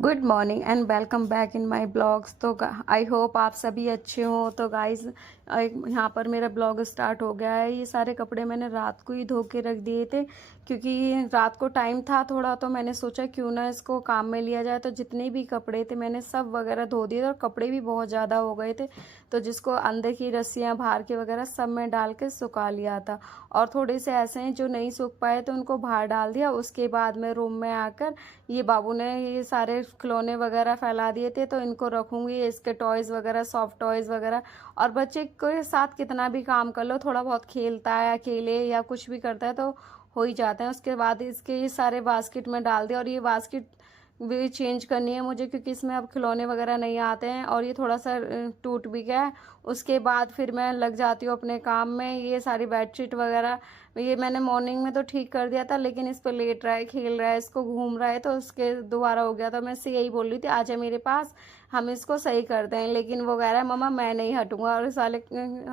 Good morning and welcome back in my blogs. तो I hope आप सभी अच्छे हो। तो गाइस यहाँ पर मेरा ब्लॉग स्टार्ट हो गया है। ये सारे कपड़े मैंने रात को ही धो के रख दिए थे क्योंकि रात को टाइम था थोड़ा, तो मैंने सोचा क्यों ना इसको काम में लिया जाए। तो जितने भी कपड़े थे मैंने सब वगैरह धो दिए थे और कपड़े भी बहुत ज़्यादा हो गए थे, तो जिसको अंदर की रस्सियाँ बाहर के वगैरह सब मैं डाल के सुखा लिया था। और थोड़े से ऐसे हैं जो नहीं सूख पाए तो उनको बाहर डाल दिया। उसके बाद में रूम में आकर ये बाबू ने ये सारे खिलौने वगैरह फैला दिए थे, तो इनको रखूँगी, इसके टॉयज़ वगैरह, सॉफ्ट टॉयज़ वगैरह। और बच्चे के साथ कितना भी काम कर लो, थोड़ा बहुत खेलता है अकेले या कुछ भी करता है तो हो ही जाता है। उसके बाद इसके ये सारे बास्केट में डाल दिया। और ये बास्केट भी चेंज करनी है मुझे क्योंकि इसमें अब खिलौने वगैरह नहीं आते हैं और ये थोड़ा सा टूट भी गया है। उसके बाद फिर मैं लग जाती हूँ अपने काम में। ये सारी बेडशीट वगैरह ये मैंने मॉर्निंग में तो ठीक कर दिया था, लेकिन इस पर लेट रहा है, खेल रहा है, इसको घूम रहा है, तो उसके दोबारा हो गया। तो मैं इससे यही बोल रही थी आजा मेरे पास, हम इसको सही कर दें, लेकिन वो कह रहा है मम्मा मैं नहीं हटूंगा और साले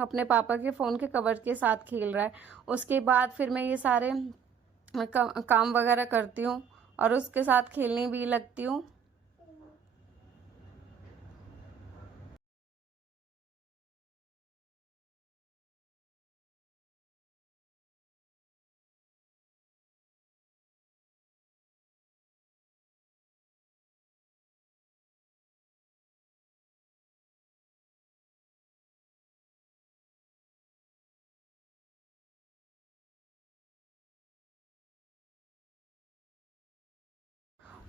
अपने पापा के फ़ोन के कवर के साथ खेल रहा है। उसके बाद फिर मैं ये सारे काम वगैरह करती हूँ और उसके साथ खेलने भी लगती हूँ।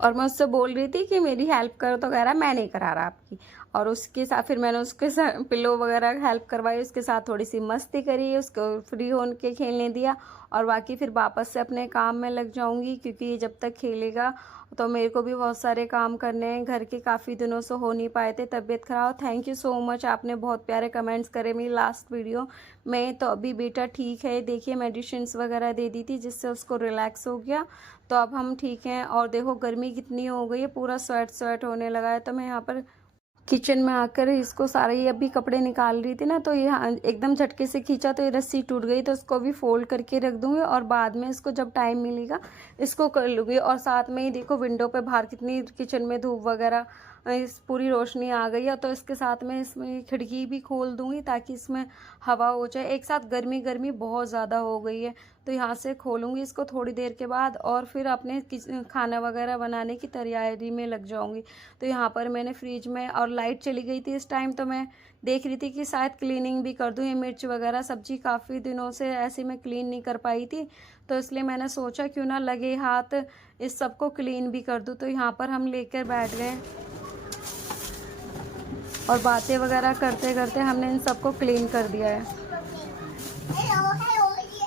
और मैं उससे बोल रही थी कि मेरी हेल्प करो, तो कह रहा मैं नहीं करा रहा आपकी। और उसके साथ फिर मैंने उसके साथ पिलो वगैरह हेल्प करवाई, उसके साथ थोड़ी सी मस्ती करी, उसको फ्री होने के खेलने दिया। और बाकी फिर वापस से अपने काम में लग जाऊंगी क्योंकि ये जब तक खेलेगा तो मेरे को भी बहुत सारे काम करने हैं घर के, काफ़ी दिनों से हो नहीं पाए थे, तबीयत खराब। थैंक यू सो मच, आपने बहुत प्यारे कमेंट्स करे मेरी लास्ट वीडियो में। तो अभी बेटा ठीक है, देखिए मेडिसिन्स वगैरह दे दी थी जिससे उसको रिलैक्स हो गया, तो अब हम ठीक हैं। और देखो गर्मी कितनी हो गई है, पूरा स्वेट स्वेट होने लगा है। तो मैं यहाँ पर किचन में आकर इसको सारे ये अभी कपड़े निकाल रही थी ना, तो ये एकदम झटके से खींचा तो ये रस्सी टूट गई, तो इसको भी फोल्ड करके रख दूंगी और बाद में इसको जब टाइम मिलेगा इसको कर लूँगी। और साथ में ही देखो विंडो पे बाहर कितनी किचन में धूप वगैरह, इस पूरी रोशनी आ गई है, तो इसके साथ में इसमें खिड़की भी खोल दूंगी ताकि इसमें हवा हो जाए। एक साथ गर्मी गर्मी बहुत ज़्यादा हो गई है, तो यहाँ से खोलूँगी इसको थोड़ी देर के बाद और फिर अपने खाना वगैरह बनाने की तैयारी में लग जाऊँगी। तो यहाँ पर मैंने फ्रिज में, और लाइट चली गई थी इस टाइम, तो मैं देख रही थी कि शायद क्लीनिंग भी कर दूँ। ये मिर्च वगैरह सब्जी काफ़ी दिनों से ऐसे मैं क्लीन नहीं कर पाई थी, तो इसलिए मैंने सोचा क्यों ना लगे हाथ इस सबको क्लीन भी कर दूँ। तो यहाँ पर हम लेकर बैठ गए और बातें वगैरह करते करते हमने इन सबको क्लीन कर दिया है। हेलो हेलो ये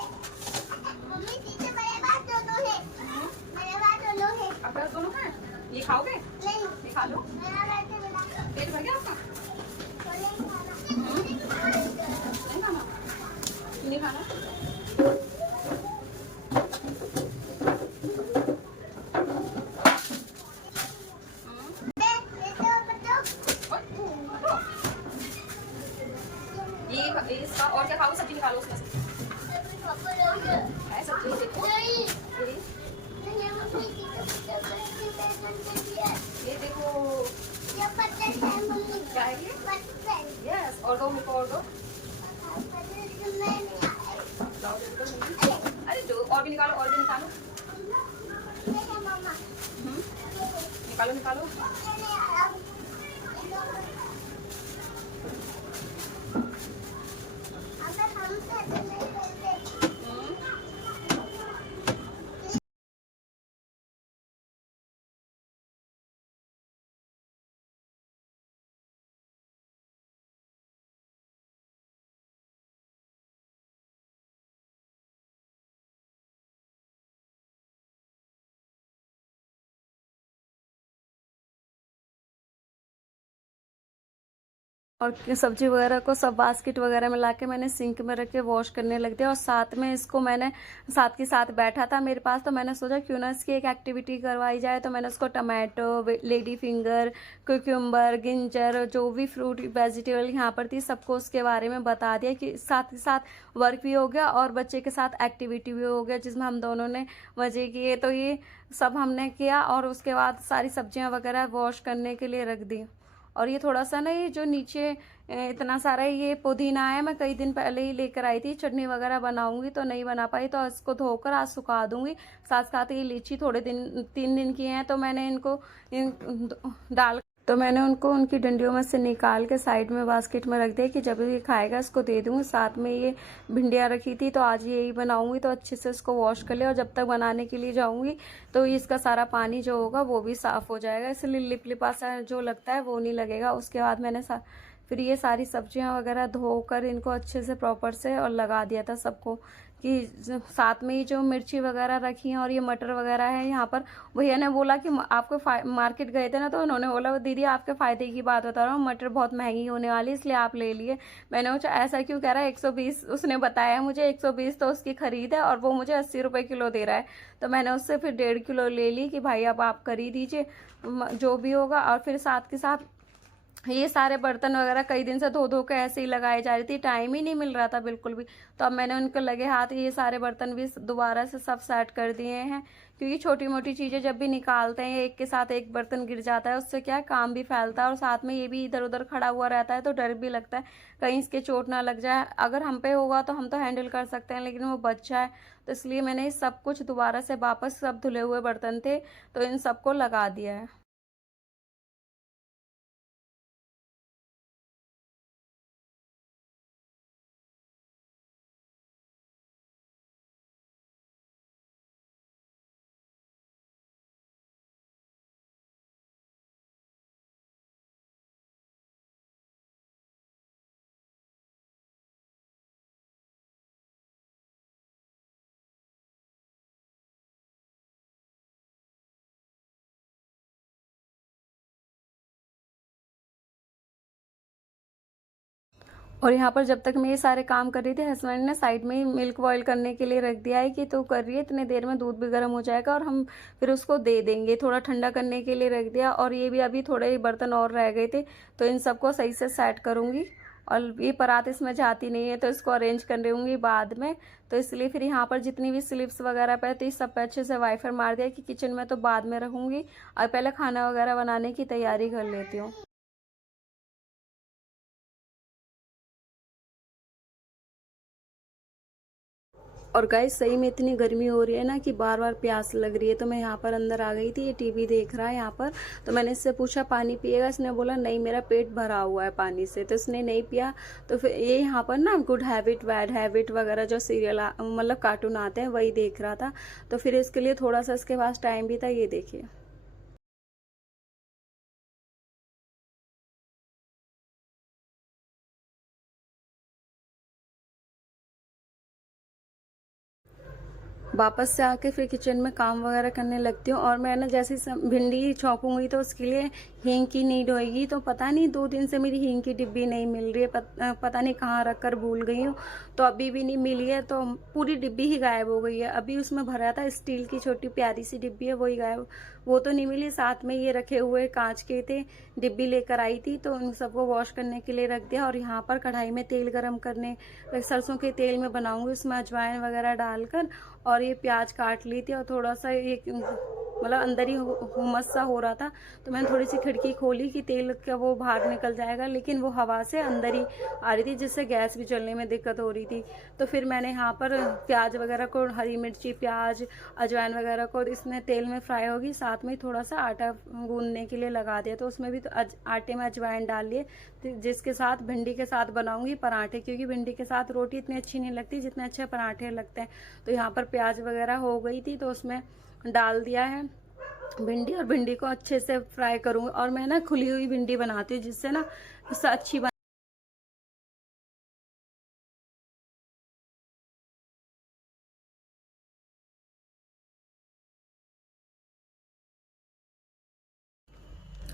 मम्मी पीछे मेरे पास दोनों है, मेरे पास दोनों है। अगर दोनों हैं ये खाओगे? नहीं ये खा लो, मेरा बैठे मेरा पेट भर गया आपका? नहीं खाना नहीं खाना? नहीं खाना? ये तो बच्चों ये इसका और क्या खाओगे? सब्जी निकालो उसमें से। है सब्जी देखो। नहीं ये नहीं मम्मी ये देखो ये पत्ते है मम्मी क्या है ये? पत्ते यस, और दो मुझको, और दो। पत्ते में नहीं आए। लाओ, देखो नहीं। अरे दो और भी निकालो, और भी निकालो। ये है मम्मा निकालो निकालो। ये नहीं आया। अगर हमसे नहीं और सब्जी वगैरह को सब बास्केट वगैरह में लाके मैंने सिंक में रख के वॉश करने लग दिया। और साथ में इसको मैंने साथ के साथ बैठा था मेरे पास, तो मैंने सोचा क्यों ना इसकी एक एक्टिविटी करवाई जाए। तो मैंने उसको tomato, lady finger, cucumber, ginger, जो भी फ्रूट वेजिटेबल यहाँ पर थी सबको उसके बारे में बता दिया कि साथ के साथ वर्क भी हो गया और बच्चे के साथ एक्टिविटी भी हो गया, जिसमें हम दोनों ने मज़े किए। तो ये सब हमने किया और उसके बाद सारी सब्जियां वगैरह वॉश करने के लिए रख दी। और ये थोड़ा सा ना, ये जो नीचे इतना सारा ये पुदीना है, मैं कई दिन पहले ही लेकर आई थी, चटनी वगैरह बनाऊंगी तो नहीं बना पाई, तो इसको धोकर आज सुखा दूंगी। साथ साथ ये लीची थोड़े दिन 3 दिन की हैं, तो मैंने इनको मैंने उनको उनकी डंडियों में से निकाल के साइड में बास्केट में रख दिया कि जब ये खाएगा इसको दे दूंगी। साथ में ये भिंडियाँ रखी थी, तो आज यही बनाऊंगी, तो अच्छे से इसको वॉश कर लिया। और जब तक बनाने के लिए जाऊंगी तो इसका सारा पानी जो होगा वो भी साफ़ हो जाएगा, इसलिए लिपलिपा सा जो लगता है वो नहीं लगेगा। उसके बाद मैंने फिर ये सारी सब्जियां वगैरह धोकर इनको अच्छे से प्रॉपर से और लगा दिया था सबको, कि साथ में ही जो मिर्ची वगैरह रखी हैं और ये मटर वगैरह है यहाँ पर। भैया ने बोला कि आपको मार्केट गए थे ना, तो उन्होंने बोला दीदी आपके फ़ायदे की बात बता रहा हूँ, मटर बहुत महंगी होने वाली इसलिए आप ले लिए। मैंने पूछा ऐसा क्यों, कह रहा है 120, उसने बताया मुझे 120 तो उसकी खरीद है और वो मुझे 80 रुपये किलो दे रहा है। तो मैंने उससे फिर 1.5 किलो ले ली कि भाई अब आप खरीद दीजिए जो भी होगा। और फिर साथ के साथ ये सारे बर्तन वगैरह कई दिन से धो धो के ऐसे ही लगाए जा रही थी, टाइम ही नहीं मिल रहा था बिल्कुल भी। तो अब मैंने उनके लगे हाथ ये सारे बर्तन भी दोबारा से सब सेट कर दिए हैं, क्योंकि छोटी मोटी चीज़ें जब भी निकालते हैं एक के साथ एक बर्तन गिर जाता है, उससे क्या है काम भी फैलता है और साथ में ये भी इधर उधर खड़ा हुआ रहता है, तो डर भी लगता है कहीं इसके चोट ना लग जाए। अगर हम पे होगा तो हम तो हैंडल कर सकते हैं, लेकिन वो बच्चा है, तो इसलिए मैंने सब कुछ दोबारा से वापस, सब धुले हुए बर्तन थे तो इन सबको लगा दिया है। और यहाँ पर जब तक मैं ये सारे काम कर रही थी, हस्बैंड ने साइड में ही मिल्क बॉईल करने के लिए रख दिया है कि तू कर रही है, इतने देर में दूध भी गर्म हो जाएगा और हम फिर उसको दे देंगे। थोड़ा ठंडा करने के लिए रख दिया। और ये भी अभी थोड़े ही बर्तन और रह गए थे, तो इन सबको सही से सेट करूँगी। और ये परात इसमें जाती नहीं है, तो इसको अरेंज कर दूँगी बाद में। तो इसलिए फिर यहाँ पर जितनी भी स्लिप्स वगैरह पे थी सब पे अच्छे से वाइफर मार दिया कि किचन में तो बाद में रहूँगी और पहले खाना वगैरह बनाने की तैयारी कर लेती हूँ। और गाइस सही में इतनी गर्मी हो रही है ना कि बार बार प्यास लग रही है। तो मैं यहाँ पर अंदर आ गई थी, ये टीवी देख रहा है यहाँ पर। तो मैंने इससे पूछा पानी पिएगा, इसने बोला नहीं मेरा पेट भरा हुआ है पानी से, तो इसने नहीं पिया। तो फिर ये यहाँ पर ना गुड हैबिट बैड हैबिट वगैरह जो सीरियल मतलब कार्टून आते हैं वही देख रहा था। तो फिर इसके लिए थोड़ा सा इसके पास टाइम भी था, ये देखिए। वापस से आके फिर किचन में काम वगैरह करने लगती हूँ। और मैं ना जैसे भिंडी छौंकूंगी तो उसके लिए हींग की नीड होएगी, तो पता नहीं 2 दिन से मेरी हींग की डिब्बी नहीं मिल रही है, पता नहीं कहाँ रख कर भूल गई हूँ, तो अभी भी नहीं मिली है। तो पूरी डिब्बी ही गायब हो गई है। अभी उसमें भरा था, स्टील की छोटी प्यारी सी डिब्बी है, वही गायब, वो तो नहीं मिली। साथ में ये रखे हुए कांच के थे, डिब्बी लेकर आई थी, तो उन सबको वॉश करने के लिए रख दिया। और यहाँ पर कढ़ाई में तेल गरम करने, सरसों के तेल में बनाऊंगी, उसमें अजवाइन वगैरह डालकर। और ये प्याज काट ली थी और थोड़ा सा ये मतलब अंदर ही हुमस सा हो रहा था, तो मैंने थोड़ी सी खिड़की खोली कि तेल का वो बाहर निकल जाएगा, लेकिन वो हवा से अंदर ही आ रही थी, जिससे गैस भी चलने में दिक्कत हो रही थी। तो फिर मैंने यहाँ पर प्याज वगैरह को, हरी मिर्ची, प्याज, अजवाइन वगैरह को इसमें तेल में फ्राई होगी, साथ में थोड़ा सा आटा गूंदने के लिए लगा दिया, तो उसमें भी तो आटे में अजवाइन डाल लिए, जिसके साथ भिंडी के साथ बनाऊंगी पराठे, क्योंकि भिंडी के साथ रोटी इतनी अच्छी नहीं लगती जितने अच्छे पराठे लगते हैं। तो यहाँ पर प्याज वगैरह हो गई थी, तो उसमें डाल दिया है भिंडी, और भिंडी को अच्छे से फ्राई करूँगी। और मैं ना खुली हुई भिंडी बनाती हूँ, जिससे ना इससे अच्छी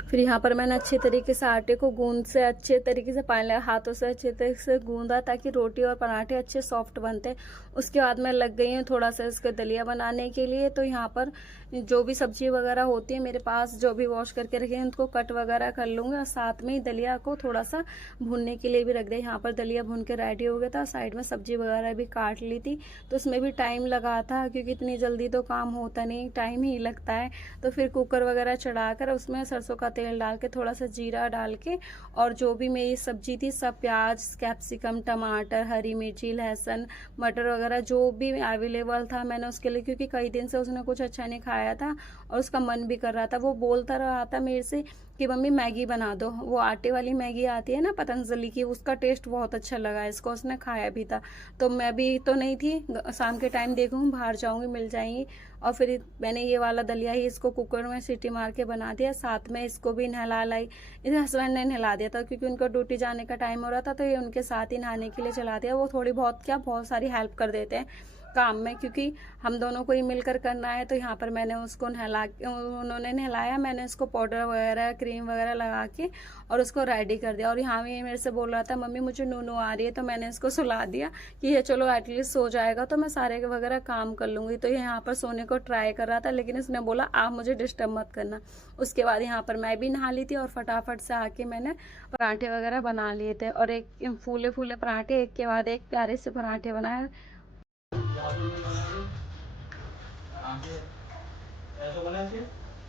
फिर यहाँ पर मैंने अच्छे तरीके से आटे को गूंद से अच्छे तरीके से पानी लगा हाथों से अच्छे तरीके से गूंदा ताकि रोटी और पराठे अच्छे सॉफ्ट बनते। उसके बाद मैं लग गई हूँ थोड़ा सा इसका दलिया बनाने के लिए। तो यहाँ पर जो भी सब्जी वगैरह होती है मेरे पास, जो भी वॉश करके रखे हैं उनको कट वगैरह कर लूँगी और साथ में ही दलिया को थोड़ा सा भूनने के लिए भी रख दिया। यहाँ पर दलिया भून के रेडी हो गया था, साइड में सब्जी वगैरह भी काट ली थी। तो उसमें भी टाइम लगा था क्योंकि इतनी जल्दी तो काम होता नहीं, टाइम ही लगता है। तो फिर कुकर वगैरह चढ़ा कर उसमें सरसों का तेल डाल के थोड़ा सा जीरा डाल के और जो भी मेरी सब्जी थी सब प्याज, कैप्सिकम, टमाटर, हरी मिर्ची, लहसुन, मटर वगैरह जो भी अवेलेबल था मैंने उसके लिए, क्योंकि कई दिन से उसने कुछ अच्छा नहीं खाया था और उसका मन भी कर रहा था। वो बोलता रहा था मेरे से कि मम्मी मैगी बना दो। वो आटे वाली मैगी आती है ना पतंजलि की, उसका टेस्ट बहुत अच्छा लगा इसको, उसने खाया भी था। तो मैं भी तो नहीं थी, शाम के टाइम देखूँ बाहर जाऊँगी मिल जाएंगी। और फिर मैंने ये वाला दलिया ही इसको कुकर में सीटी मार के बना दिया। साथ में इसको भी नहला लाई, इस हस्बैंड ने नहला दिया था क्योंकि उनका ड्यूटी जाने का टाइम हो रहा था। तो ये उनके साथ ही नहाने के लिए चला दिया। वो थोड़ी बहुत क्या बहुत सारी हेल्प कर देते हैं काम में, क्योंकि हम दोनों को ही मिलकर करना है। तो यहाँ पर मैंने उसको उन्होंने नहलाया, मैंने उसको पाउडर वगैरह क्रीम वगैरह लगा के और उसको रेडी कर दिया। और यहाँ भी मेरे से बोल रहा था मम्मी मुझे नूनू आ रही है, तो मैंने इसको सुला दिया कि ये चलो एटलीस्ट सो जाएगा तो मैं सारे वगैरह काम कर लूँगी। तो यहाँ पर सोने को ट्राई कर रहा था लेकिन उसने बोला आप मुझे डिस्टर्ब मत करना। उसके बाद यहाँ पर मैं भी नहा ली थी और फटाफट से आके मैंने पराठे वगैरह बना लिए थे और एक फूले फूले पराठे एक के बाद एक प्यारे से पराठे बनाए।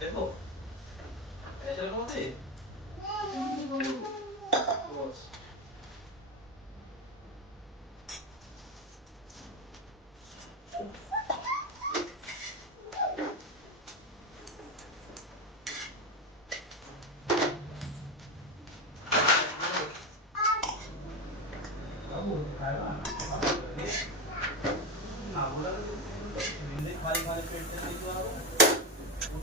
देखो ऐसे लगाओगे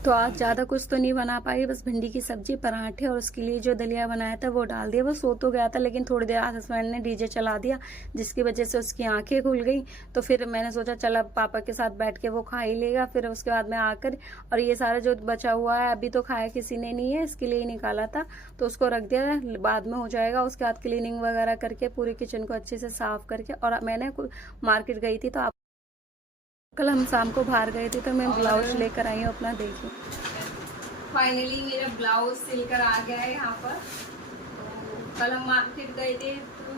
तो आज ज़्यादा कुछ तो नहीं बना पाई, बस भिंडी की सब्जी, पराठे और उसके लिए जो दलिया बनाया था वो डाल दिया। वो सो तो गया था लेकिन थोड़ी देर बाद हस्बैंड ने डीजे चला दिया जिसकी वजह से उसकी आंखें खुल गई। तो फिर मैंने सोचा चल अब पापा के साथ बैठ के वो खा ही लेगा। फिर उसके बाद में आकर और ये सारा जो बचा हुआ है अभी तो खाया किसी ने नहीं है, इसके लिए ही निकाला था तो उसको रख दिया, बाद में हो जाएगा। उसके बाद क्लीनिंग वगैरह करके पूरे किचन को अच्छे से साफ करके, और मैंने मार्केट गई थी तो कल हम शाम को बाहर गए थे तो मैं ब्लाउज लेकर आई हूँ अपना, देखिए फाइनली मेरा ब्लाउज सिलकर आ गया है यहाँ पर। तो कल हम मार्केट गए थे तो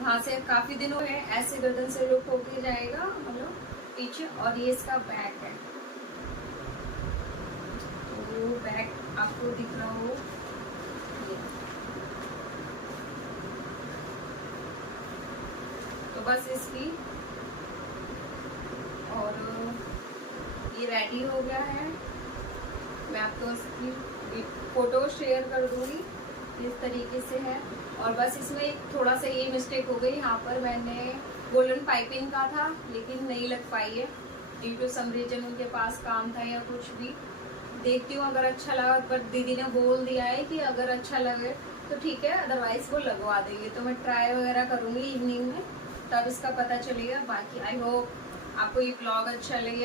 वहाँ से काफी दिन हुए ऐसे गर्दन से लुक होके जाएगा मतलब पीछे। और ये इसका बैक है, तो वो बैक आपको दिख रहा हो, तो बस इसकी और ये रेडी हो गया है। मैं आपको इसकी फोटो शेयर कर दूंगी, इस तरीके से है। और बस इसमें थोड़ा सा ये मिस्टेक हो गई, यहाँ पर मैंने गोल्डन पाइपिंग का था लेकिन नहीं लग पाई है ड्यू टू सम रीजन, उनके पास काम था या कुछ भी। देखती हूँ अगर अच्छा लगा, पर दीदी ने बोल दिया है कि अगर अच्छा लगे तो ठीक है, अदरवाइज वो लगवा देंगे। तो मैं ट्राई वगैरह करूँगी इवनिंग में, तब इसका पता चलेगा। बाकी आई होप आपको ये ब्लॉग अच्छा लगे।